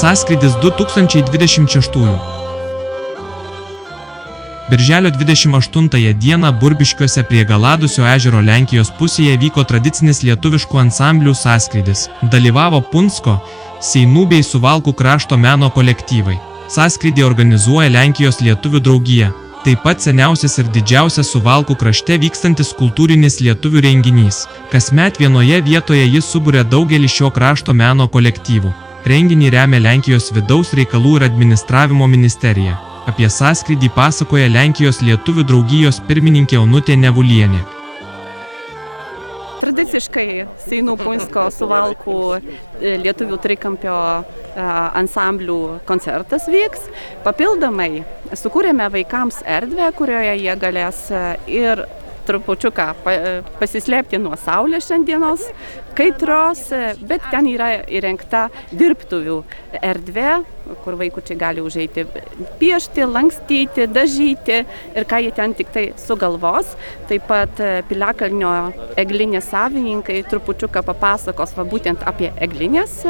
Sąskrydis 2026. Birželio 28 dieną Burbiškiuose prie Galadusio ežero Lenkijos pusėje vyko tradicinis lietuviškų ansamblių sąskrydis. Dalyvavo Punsko, Seinų bei Suvalkų krašto meno kolektyvai. Sąskrydį organizuoja Lenkijos lietuvių draugija. Taip pat seniausias ir didžiausias Suvalkų krašte vykstantis kultūrinis lietuvių renginys. Kasmet vienoje vietoje jis suburia daugelį šio krašto meno kolektyvų. Renginį remia Lenkijos vidaus reikalų ir administravimo ministerija. Apie sąskrydį pasakoja Lenkijos lietuvių draugijos pirmininkė Onutė Nevulienė. Tradiciškai Seinų Punsko Suvalkų lietuvių trikampio ansamblių koncertas vyks. Papildomai sukūrėme vaikams erdvę, kurioje jie galės ir trupučiuką pasislėpti nuo saulės šiandienos kaitros, bet ten yra įrengta dirbtuvių erdvė, kur vaikučiai gali užeiti piešti, lankstyti, dažyti ir ką jie ten tik tai sugalvos. Taip pat Piliakalnio eglinės savininkai trupučiuką papasakos būtent apie eglinės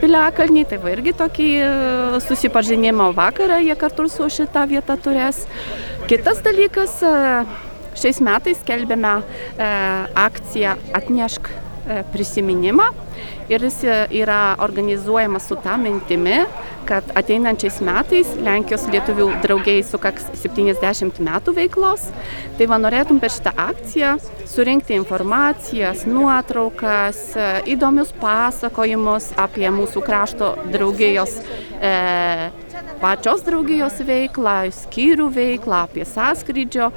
Piliakalnį, tai irgi tokį susipažinimo vakarą jie kartu su šita vieta turės. Kitas dalykas, šiais metais skelbėme akciją Atnešk prisiminimą ir jis yra organizuojamas su ta mintimi, kad ateinančiais metais Lenkijos lietuvių draugijai sukaks 70 metų veiklos. Tai norėtum per šitą akciją surinkti informacijas, nuotraukas, įdomius pasakojimus apie mūsų krašto draugijos pačios draugijos veiklą, skyrių veiklą, apie sąskrydžio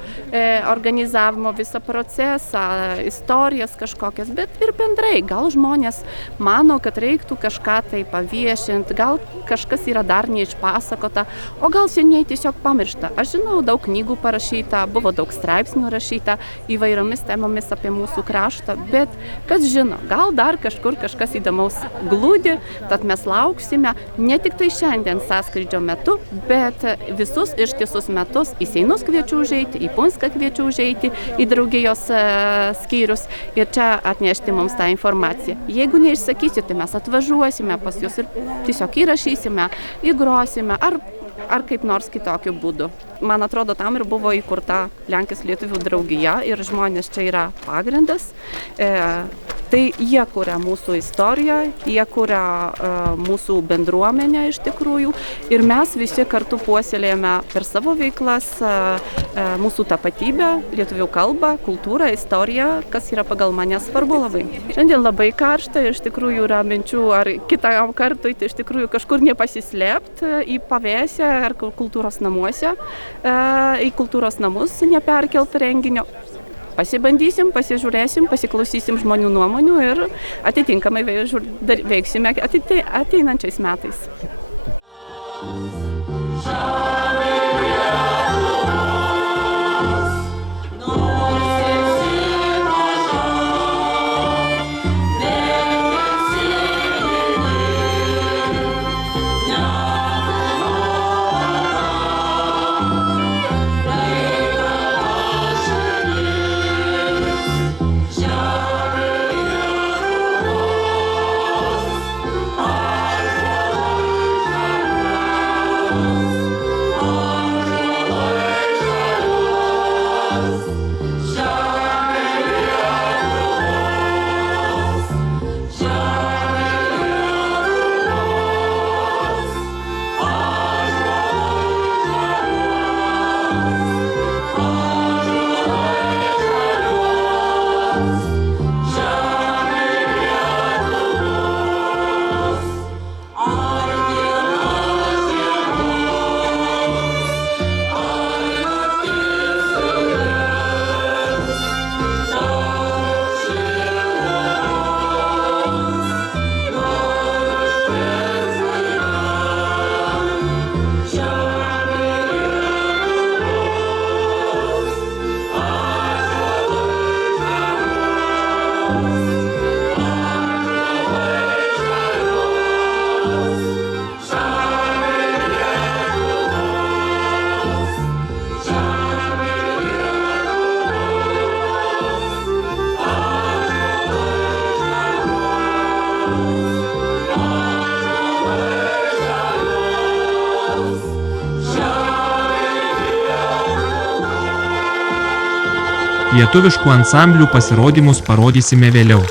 organizavimo visą procesą, istorijas kažkokias, bet ir bendrai. Gal žmonės mano, kad reiktų kažką tai paviešinti, gal kažkas yra dar neišpasakota, o gal seniai tiesiog pamiršta. Aš žinau, daug knygų parašyta, buvo daug straipsnių rašyta įvairiomis temomis apie mūsų kraštą, bet kas žino, gal dar kažkur kažkas įdomaus glūdi, tad mes lauksime ne tik tai šiandien sąskrydžio metu, bet visus ištisus metus į Seinus kviečiu užeiti, į Punską kviečiu užeiti, į draugijos skyrius ir čia atnešti mums tą informaciją. Jeigu neišsakysiu, tai mes atvažiuosime pas jūs ir tiesiog įrašysime, įgrosime ar kaip nors kitokiu būdu. Man atrodo, tam ir buvo įkurta Lenkijos lietuvių draugija ir žmonės čia yra pagrindas. Tai jie kuria mūsų istoriją, jie kuria mūsų bendruomenę iš tikrųjų ir mes visi kartu puoselėjame per savo veiklas mūsų tapatybę, lietuvių kalbą, kultūrą, istoriją, kas yra pagal mane svarbu labai. Šiandien labai karšta, iš tikrųjų yra minčių, ar kitam kartui tai iš tikrųjų kažkur nepasislėpti į pavėsę ar kultūros namuose, į kultūros namus neperkelti renginio. Pasibandysim, pasižiūrėsim, pasiklausysim žmonių nuomonių ir atitinkamai veiksime ateinančiais metais. Lietuviškų ansamblių pasirodymus parodysime vėliau.